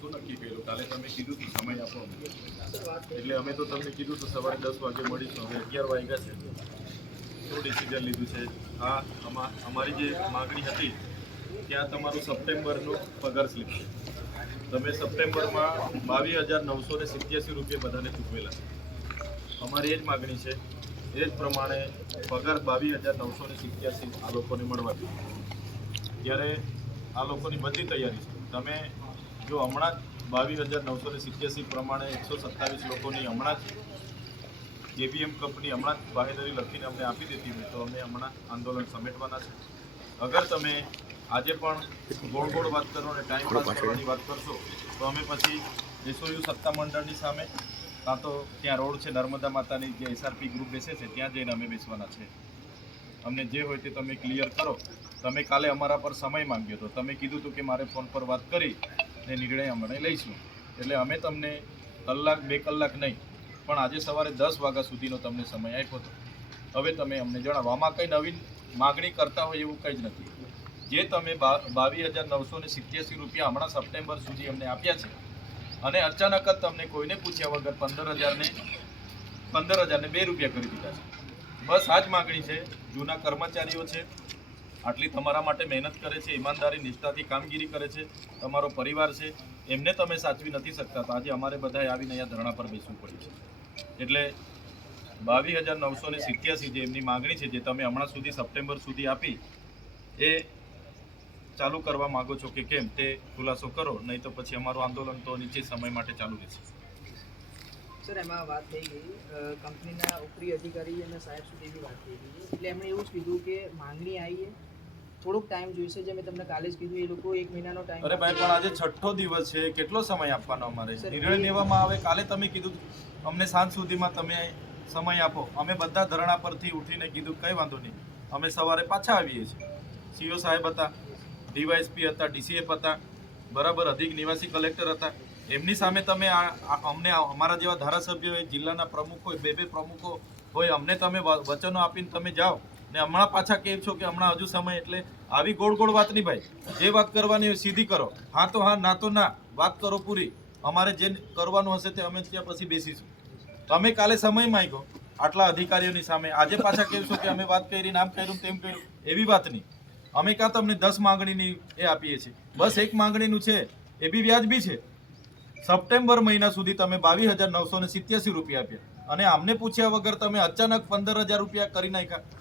શું નક્કી કર્યું કાલે તમે કીધું હતું સમય આપો એટલે અમે તો તમને કીધું તો સવારે દસ વાગે મળીશું અમે અગિયાર વાગ્યા છે શું ડિસિઝન લીધું છે હા અમારી જે માગણી હતી ત્યાં તમારું સપ્ટેમ્બરનું પગાર સ્લીપ છે તમે સપ્ટેમ્બરમાં બાવીસ હજાર નવસો ને સિત્યાસી રૂપિયા બધાને ચૂકવેલા અમારી એ જ માગણી છે એ જ પ્રમાણે પગાર બાવીસ હજાર નવસો ને સિત્યાસી આ લોકોને મળવા જોઈએ ત્યારે આ લોકોની બધી તૈયારી છે તમે જો હમણાં જ બાવીસ હજાર નવસો ને સિત્યાસી પ્રમાણે એકસો સત્તાવીસ લોકોની હમણાં જ જેબીએમ કંપની હમણાં જ બાહેધરી લખીને અમને આપી દેતી હોય તો અમે હમણાં આંદોલન સમેટવાના છે અગર તમે આજે પણ ગોળ ગોળ વાત કરો અને ટાઈમ પાસ કરવાની વાત કરશો તો અમે પછી એસઓયુ સત્તામંડળની સામે કાં તો ત્યાં રોડ છે નર્મદા માતાની જે એસઆરપી ગ્રુપ બેસે છે ત્યાં જઈને અમે બેસવાના છે અમને જે હોય તે તમે ક્લિયર કરો તમે કાલે અમારા પર સમય માંગ્યો હતો તમે કીધું હતું કે મારે ફોન પર વાત કરી એ નિર્ણય અમે લઈશું એટલે અમે તમને કલાક બે કલાક નહીં પણ આજે સવારે દસ વાગ્યા સુધીનો તમને સમય આપ્યો હતો હવે તમે અમને જણાવો આમાં કંઈ નવીન માગણી કરતા હોય એવું કંઈ જ નથી જે તમે બાવીસ હજાર નવસો ને સિત્યાસી રૂપિયા હમણાં સપ્ટેમ્બર સુધી અમને આપ્યા છે અને અચાનક જ તમને કોઈને પૂછ્યા વગર પંદર હજારને પંદર હજારને બે રૂપિયા કરી દીધા છે બસ આ જ માગણી છે જૂના કર્મચારીઓ છે આટલી તમારા માટે મહેનત કરે છે ઈમાનદારી નિષ્ઠાથી કામગીરી કરે છે તમારો પરિવાર છે એમને તમે સાચવી નથી શકતા આજે અમારે બધાએ આવીને અહીંયા ધરણા પર બેસવું પડ્યું છે એટલે બાવીસ હજાર નવસો ને સિત્યાસી જે એમની માગણી છે જે તમે હમણાં સુધી સપ્ટેમ્બર સુધી આપી એ ચાલુ કરવા માગો છો કે કેમ તે ખુલાસો કરો નહીં તો પછી અમારું આંદોલન તો નીચે સમય માટે ચાલુ રહેશે સર એમાં વાત થઈ ગઈ કંપનીના ઉપરી અધિકારી અને સાહેબ સુધી વાત થઈ ગઈ એટલે એમણે એવું જ કીધું કે માંગણી આવી થોડોક ટાઈમ જોઈશે જે મેં તમને કાલે જ કીધું એ લોકો એક મહિનાનો ટાઈમ અરે ભાઈ પણ આજે છઠ્ઠો દિવસ છે કેટલો સમય આપવાનો અમારે નિર્ણય લેવામાં આવે કાલે તમે કીધું અમને સાંજ સુધીમાં તમે સમય આપો અમે બધા ધરણા પરથી ઉઠીને કીધું કંઈ વાંધો નહીં અમે સવારે પાછા આવીએ છીએ સીઓ સાહેબ હતા ડીવાયસપી હતા ડીસીએફ હતા બરાબર અધિક નિવાસી કલેક્ટર હતા એમની સામે તમે આ અમને અમારા જેવા ધારાસભ્યો હોય જિલ્લાના પ્રમુખ હોય બે બે પ્રમુખો હોય અમને તમે વચનો આપીને તમે જાઓ ને હમણાં પાછા કેમ છો કે હમણાં હજુ સમય એટલે આવી ગોળ ગોળ વાત નહીં ભાઈ જે વાત કરવાની સીધી કરો હા તો હા ના તો ના વાત કરો પૂરી અમારે જે કરવાનું હશે તે અમે ત્યાં પછી બેસીશું તમે કાલે સમય માંગ્યો આટલા અધિકારીઓની સામે આજે પાછા કહેશો કે અમે વાત કરી નામ કર્યું તેમ કર્યું એવી વાત નહીં અમે ક્યાં તમને દસ માંગણીની એ આપીએ છીએ બસ એક માંગણીનું છે એ બી વ્યાજબી છે સપ્ટેમ્બર મહિના સુધી તમે બાવીસ હજાર નવસો ને સિત્યાસી રૂપિયા આપ્યા અને આમને પૂછ્યા વગર તમે અચાનક પંદર હજાર રૂપિયા કરી નાખ્યા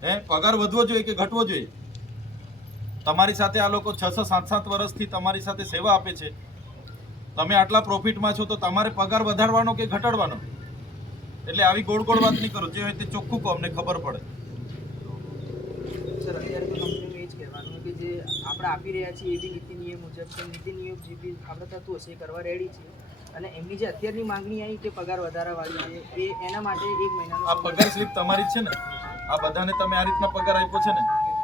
હે પગાર વધવો જોઈએ કે ઘટવો જોઈએ તમારી સાથે આ લોકો છ છ સાત સાત વર્ષથી તમારી સાથે સેવા આપે છે તમે આટલા પ્રોફિટમાં છો તો તમારે પગાર વધારવાનો કે ઘટાડવાનો એટલે આવી ગોળ ગોળ વાત નહીં કરો જે હોય તે ચોખ્ખું કહો અમને ખબર પડે સર અત્યારે એ જ કહેવાનું કે જે આપણે આપી રહ્યા છીએ એ નીતિ નિયમ મુજબ કે નીતિ નિયમ જે બી આપણે થતું હશે એ કરવા રેડી છે અને એમની જે અત્યારની માંગણી આવી કે પગાર વધારાવાળી છે એ એના માટે એક મહિનાનો આ પગાર સ્લીપ તમારી છે ને આ બધાને તમે આ રીતના પગાર આપ્યો છે ને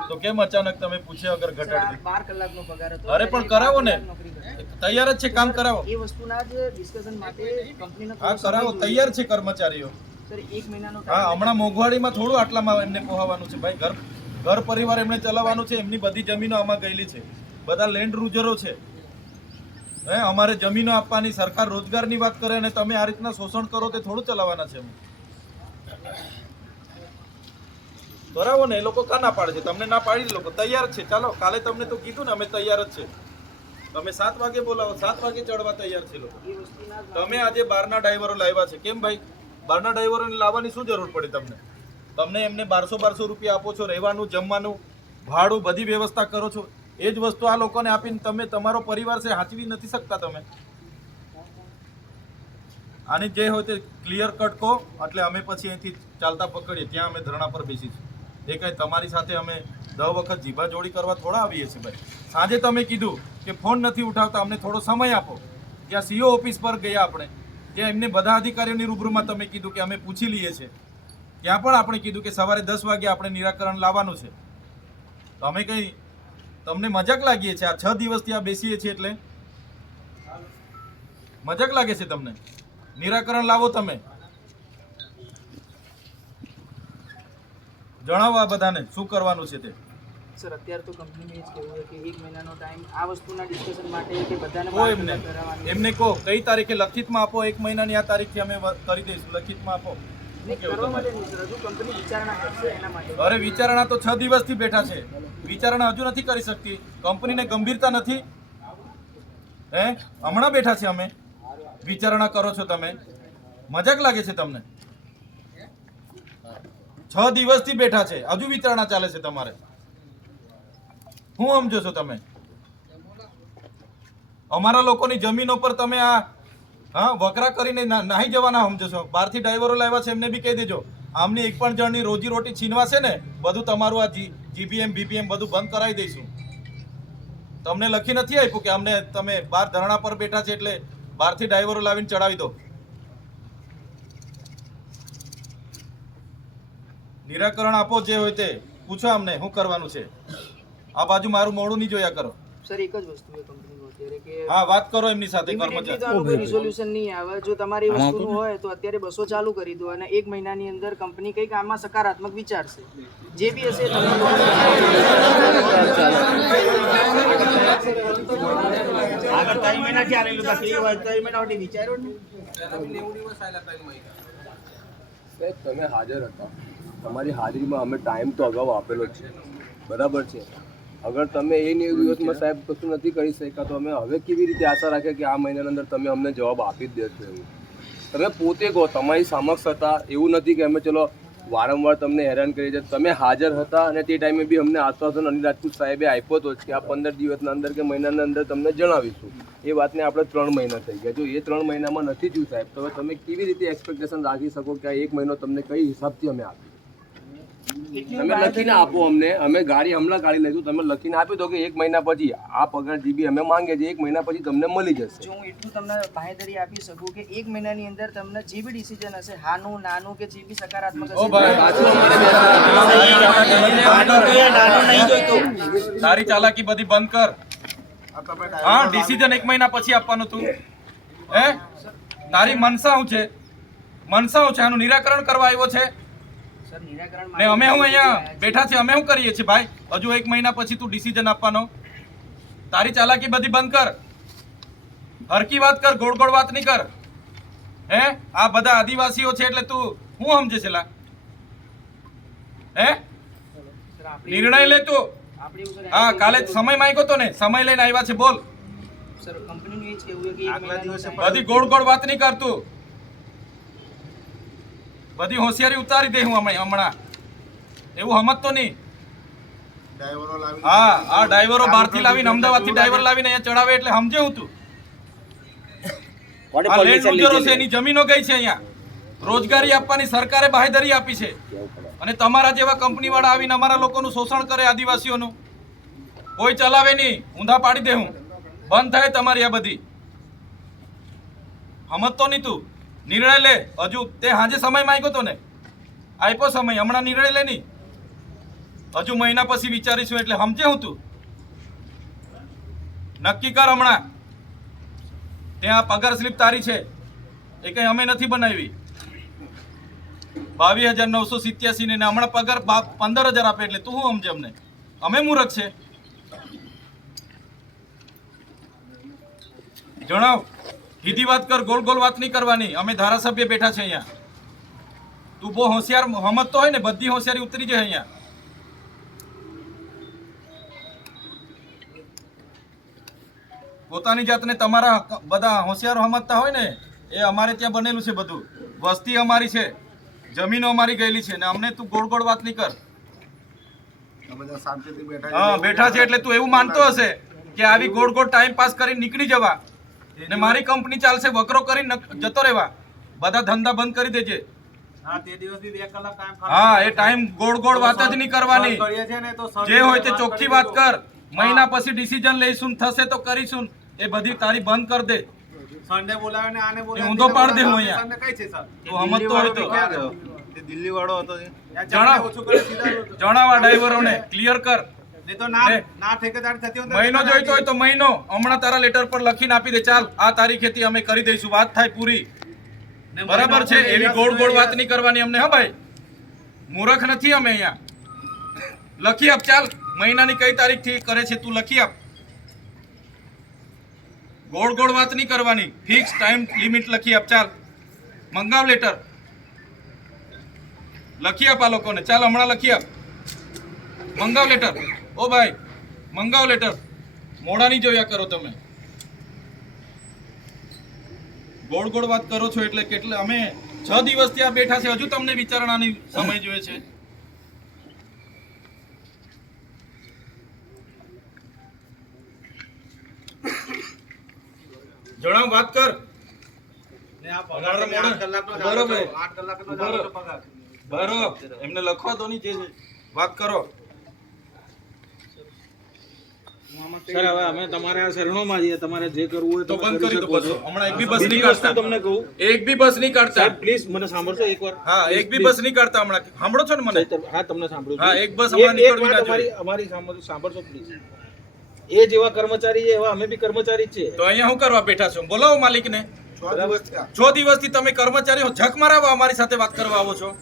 તો કેમ અચાનક તમે પૂછ્યા વગર ઘટાડી બાર કલાકનો પગાર હતો અરે પણ કરાવો ને તૈયાર જ છે કામ કરાવો એ વસ્તુના જ ડિસ્કશન માટે કંપનીનો હા કરાવો તૈયાર છે કર્મચારીઓ સર એક મહિનાનો હા હમણાં મોંઘવારીમાં થોડું આટલામાં એમને પોહાવાનું છે ભાઈ ઘર ઘર પરિવાર એમને ચલાવવાનું છે એમની બધી જમીનો આમાં ગયેલી છે બધા લેન્ડ રૂઝરો છે હે અમારે જમીનો આપવાની સરકાર રોજગારની વાત કરે અને તમે આ રીતના શોષણ કરો તે થોડું ચલાવવાના છે અમે બરાબર ને એ લોકો કા ના પાડે તમને ના પાડી લોકો તૈયાર છે ચાલો કાલે તમને તો કીધું ને અમે તૈયાર જ છે તમે સાત વાગે બોલાવો સાત વાગે ચડવા તૈયાર છે લોકો તમે આજે બારના ડ્રાઈવરો લાવ્યા છે કેમ ભાઈ બારના ડ્રાઈવરોને લાવવાની શું જરૂર પડે તમને તમને એમને બારસો બારસો રૂપિયા આપો છો રહેવાનું જમવાનું ભાડું બધી વ્યવસ્થા કરો છો એ જ વસ્તુ આ લોકોને આપીને તમે તમારો પરિવાર છે હાચવી નથી શકતા તમે આની જે હોય તે ક્લિયર કટ કહો એટલે અમે પછી અહીંથી ચાલતા પકડીએ ત્યાં અમે ધરણા પર બેસીશું એ કંઈ તમારી સાથે અમે દર વખત જીભા જોડી કરવા થોડા આવીએ છીએ ભાઈ સાંજે તમે કીધું કે ફોન નથી ઉઠાવતા અમને થોડો સમય આપો ત્યાં સીઓ ઓફિસ પર ગયા આપણે ત્યાં એમને બધા અધિકારીઓની રૂબરૂમાં તમે કીધું કે અમે પૂછી લઈએ છીએ ત્યાં પણ આપણે કીધું કે સવારે દસ વાગે આપણે નિરાકરણ લાવવાનું છે તો અમે કંઈ તમને મજાક લાગીએ છીએ આ છ દિવસથી આ બેસીએ છીએ એટલે મજાક લાગે છે તમને નિરાકરણ લાવો તમે જણાવો આ બધાને શું કરવાનું છે તે સર અત્યારે તો કંપનીને જ કહેવું કે એક મહિનાનો ટાઈમ આ વસ્તુના ડિસ્કશન માટે કે બધાને કહો એમને એમને કહો કઈ તારીખે લખિતમાં આપો એક મહિનાની આ તારીખથી અમે કરી દઈશું લખિતમાં આપો અરે વિચારણા તો છ દિવસથી બેઠા છે વિચારણા હજુ નથી કરી શકતી કંપનીને ગંભીરતા નથી હે હમણાં બેઠા છે અમે વિચારણા કરો છો તમે મજાક લાગે છે તમને છ દિવસથી બેઠા છે હજુ વિતરણા ચાલે છે તમારે હું સમજો છો તમે અમારા લોકોની જમીનો પર તમે આ હા વકરા કરીને નાહી જવાના સમજો છો બહારથી ડ્રાઈવરો લાવ્યા છે એમને બી કહી દેજો આમને એક પણ જણની રોજી રોજીરોટી છીનવાશે ને બધું તમારું આ જીબીએમ બીપીએમ બધું બંધ કરાવી દઈશું તમને લખી નથી આપ્યું કે અમને તમે બહાર ધરણા પર બેઠા છે એટલે બહારથી ડ્રાઈવરો લાવીને ચડાવી દો નિરાકરણ આપો જે હોય તે પૂછો અમને શું કરવાનું છે આ બાજુ મારું મોડું નહીં જોયા કરો સર એક જ વસ્તુ હા વાત કરો એમની સાથે કર્મચારી રિઝોલ્યુશન નહીં આવે જો તમારી વસ્તુનું હોય તો અત્યારે બસો ચાલુ કરી દો અને એક મહિનાની અંદર કંપની કંઈક આમાં સકારાત્મક વિચારશે જે બી હશે તમે હાજર હતા તમારી હાજરીમાં અમે ટાઈમ તો અગાઉ આપેલો છે બરાબર છે અગર તમે એ નેવું દિવસમાં સાહેબ કશું નથી કરી શક્યા તો અમે હવે કેવી રીતે આશા રાખીએ કે આ મહિનાની અંદર તમે અમને જવાબ આપી જ દેશો એવું તમે પોતે કહો તમારી સમક્ષ હતા એવું નથી કે અમે ચલો વારંવાર તમને હેરાન કરી છે તમે હાજર હતા અને તે ટાઈમે બી અમને આશ્વાસન અનિલ રાજપૂત સાહેબે આપ્યો હતો કે આ પંદર દિવસના અંદર કે મહિનાના અંદર તમને જણાવીશું એ વાતને આપણે ત્રણ મહિના થઈ ગયા જો એ ત્રણ મહિનામાં નથી થયું સાહેબ તો તમે કેવી રીતે એક્સપેક્ટેશન રાખી શકો કે આ એક મહિનો તમને કઈ હિસાબથી અમે આપીએ તમે લખીને આપો અમને અમે ગાડી હમણાં કાઢી લઈશું તમે લખીને આપી દો કે એક મહિના પછી આ પગાર જીબી અમે માંગે છે એક મહિના પછી તમને મળી જશે હું એટલું તમને બાહેધરી આપી શકું કે એક મહિનાની અંદર તમને જે ડિસિઝન હશે હાનું નાનું કે જે સકારાત્મક હશે તારી ચાલાકી બધી બંધ કર હા ડિસિઝન એક મહિના પછી આપવાનું તું હે તારી મનસા છે મનસા છે આનું નિરાકરણ કરવા આવ્યો છે ને અમે હું અહીંયા બેઠા છીએ અમે શું કરીએ છીએ ભાઈ હજુ એક મહિના પછી તું ડિસિઝન આપવાનો તારી ચાલાકી બધી બંધ કર હરકી વાત કર ગોળ ગોળ વાત નહીં કર હે આ બધા આદિવાસીઓ છે એટલે તું શું સમજે છે લા હે નિર્ણય લે તું હા કાલે સમય માંગ્યો તો ને સમય લઈને આવ્યા છે બોલ બધી ગોળ ગોળ વાત નહીં કરતું બધી હોશિયારી ઉતારી દે હું હમણાં એવું હમત તો નહીં હા આ ડ્રાઈવરો બહારથી લાવીને અમદાવાદથી ડ્રાઈવર લાવીને અહીંયા ચડાવે એટલે સમજે હું તું આ છે એની જમીનો ગઈ છે અહીંયા રોજગારી આપવાની સરકારે બાહેધરી આપી છે અને તમારા જેવા કંપનીવાળા આવીને અમારા લોકોનું શોષણ કરે આદિવાસીઓનું કોઈ ચલાવે નહીં ઊંધા પાડી દે બંધ થાય તમારી આ બધી સમજતો નહીં તું નિર્ણય લે હજુ તે સાંજે સમય માંગ્યો તો ને આપ્યો સમય હમણાં નિર્ણય લે નહીં હજુ મહિના પછી વિચારીશું એટલે સમજે હું તું નક્કી કર હમણાં ત્યાં પગાર સ્લીપ તારી છે એ કંઈ અમે નથી બનાવી બાવીસ હજાર નવસો સિત્યાસી ને હમણાં પગાર પંદર હજાર આપે એટલે તું શું સમજે અમને અમે મૂરખ છે જણાવ સીધી વાત કર ગોલ ગોલ વાત નહીં કરવાની અમે ધારાસભ્ય બેઠા છે અહીંયા તું બહુ હોશિયાર હમત તો હોય ને બધી હોશિયારી ઉતરી જાય અહીંયા પોતાની જાતને તમારા બધા હોશિયારો સમજતા હોય ને એ અમારે ત્યાં બનેલું છે બધું વસ્તી અમારી છે જમીનો અમારી ગયેલી છે ને અમને તું ગોળ ગોળ વાત નહીં કર હા બેઠા છે એટલે તું એવું માનતો હશે કે આવી ગોળ ગોળ ટાઈમ પાસ કરી નીકળી જવા ને મારી કંપની ચાલશે વકરો કરીને જતો રહેવા બધા ધંધા બંધ કરી દેજે હા એ ટાઈમ ગોળ ગોળ વાત જ નહીં કરવાની જે હોય તે ચોખ્ખી વાત કર મહિના પછી ડિસિઝન લઈશું થશે તો કરીશું એ બધી તારી બંધ કરી દે સન્ડે બોલાવે ને પાડ દે તો હમત તો હોય તો દિલ્હી ક્લિયર કર મહિનો જોઈતો હોય તો મહિનો હમણાં તારા લેટર પર લખીને આપી દે ચાલ આ તારીખેથી અમે કરી દઈશું વાત થાય પૂરી બરાબર છે એવી ગોળ ગોળ વાત નહીં કરવાની અમને હા ભાઈ મૂરખ નથી અમે અહીંયા લખી આપ ચાલ મહિનાની કઈ તારીખથી કરે છે તું લખી આપ ગોળ ગોળ વાત નહીં કરવાની ફિક્સ ટાઈમ લિમિટ લખી આપ ચાલ મંગાવ લેટર લખી આપ આ લોકોને ચાલ હમણાં લખી આપ મંગાવ લેટર ઓ ભાઈ મંગાવો લેટર મોડા નહીં જોયા કરો તમે ગોળ ગોળ વાત કરો છો એટલે કેટલે અમે છ દિવસ ત્યાં બેઠા છે હજુ તમને વિચારણાની સમય જોઈએ છે જણાવ વાત કર બરોબર એમને લખવા દો ની જે વાત કરો સર હવે અમે તમારા શરણોમાં જઈએ તમારે જે કરવું હોય તો બંધ કરી દો બસ હમણાં એક બી બસ નહીં કાઢતા તમને કહું એક બી બસ નહીં કાઢતા પ્લીઝ મને સાંભળશો એકવાર હા એક બી બસ નહીં કાઢતા હમણાં સાંભળો છો ને મને હા તમને સાંભળું હા એક બસ અમારી નીકળવી ના તમારી અમારી સાંભળશો પ્લીઝ એ જેવા કર્મચારી એવા અમે બી કર્મચારી છીએ તો અહીંયા હું કરવા બેઠા છો બોલાવો માલિક ને છ દિવસથી તમે કર્મચારી ઝક મારાવા અમારી સાથે વાત કરવા આવો છો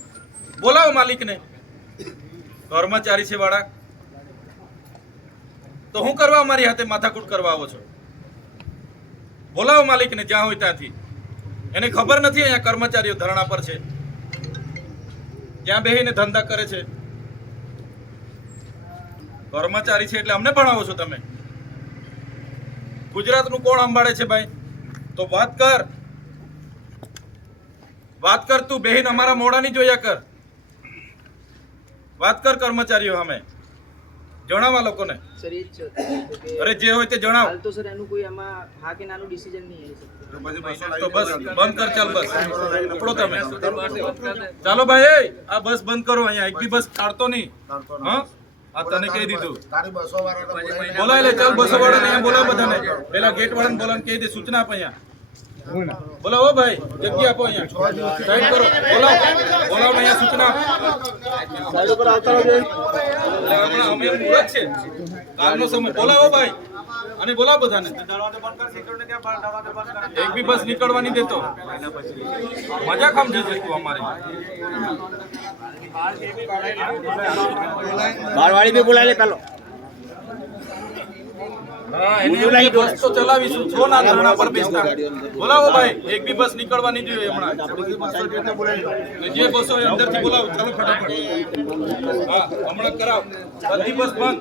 બોલાવો માલિક ને કર્મચારી છે વાળા તો હું કરવા મારી હાથે માથાકૂટ કરવા આવો છો બોલાવો માલિકને જ્યાં હોય ત્યાંથી એને ખબર નથી અહીંયા કર્મચારીઓ ધરણા પર છે ત્યાં બેહીને ધંધા કરે છે કર્મચારી છે એટલે અમને ભણાવો છો તમે ગુજરાતનું કોણ સંભાળે છે ભાઈ તો વાત કર વાત કર તું બેહીન અમારા મોડાની જોયા કર વાત કર કર્મચારીઓ સામે જણાવવા લોકોને સર અરે જે હોય તે જણાવ હાલ તો સર એનું કોઈ એમાં હા કે નાનું ડિસિઝન નહીં આવી તો બસ બંધ કર ચાલ બસ ઉપડો તમે ચાલો ભાઈ આ બસ બંધ કરો અહીંયા એક બી બસ કાઢતો નહીં હા આ તને કહી દીધું બોલાય લે ચાલ બસો વાળાને અહીંયા બોલાવ બધાને પેલા ગેટ વાળાને બોલાવ કહી દે સૂચના આપ અહીંયા બોલાવો ભાઈ જગ્યા આપો અહીંયા સાઈડ કરો બોલાવો બોલાવો અહીંયા સૂચના સાઈડ ઉપર આવતા રહેજો કાલનો સમય બોલાવો ભાઈ અને બોલાવો બધાને એક બી બસ નીકળવા નહીં દેતો મજા કામ જશે તું અમારી બારવાડી બી બોલાવી લે પેલો બોલાવો ભાઈ એક બી બસ નીકળવાની જોઈએ હમણાં જે બસો અંદર થી બોલાવો ચાલો ફટાફટ હા હમણાં કરાવ બધી બસ બંધ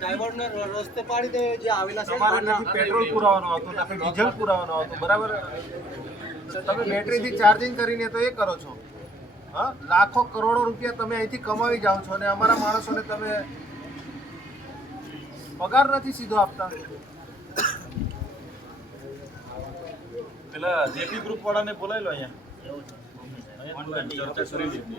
ડાયવર્ટને રસ્તે પાડી દે જે આવેલા છે પેટ્રોલ પુરાવાનો હતો નથી ડીઝલ પુરાવાનો હતો બરાબર તમે બેટરીથી ચાર્જિંગ કરીને તો એ કરો છો હા લાખો કરોડો રૂપિયા તમે અહીંથી કમાવી જાઓ છો અને અમારા માણસોને તમે પગાર નથી સીધો આપતા પેલા જેપી ગ્રુપ વાળાને લો અહીંયા ચર્ચા કરી લીધી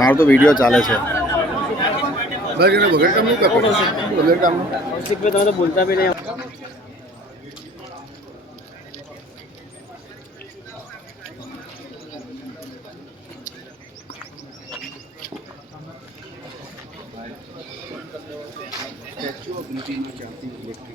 મારો તો વિડીયો ચાલે છે બસ એને વગર કામનું કરો વગર કામનું બોલતા બી નહીં સ્ટેચ્યુ ઓફ યુનિટીમાં ક્યાંથી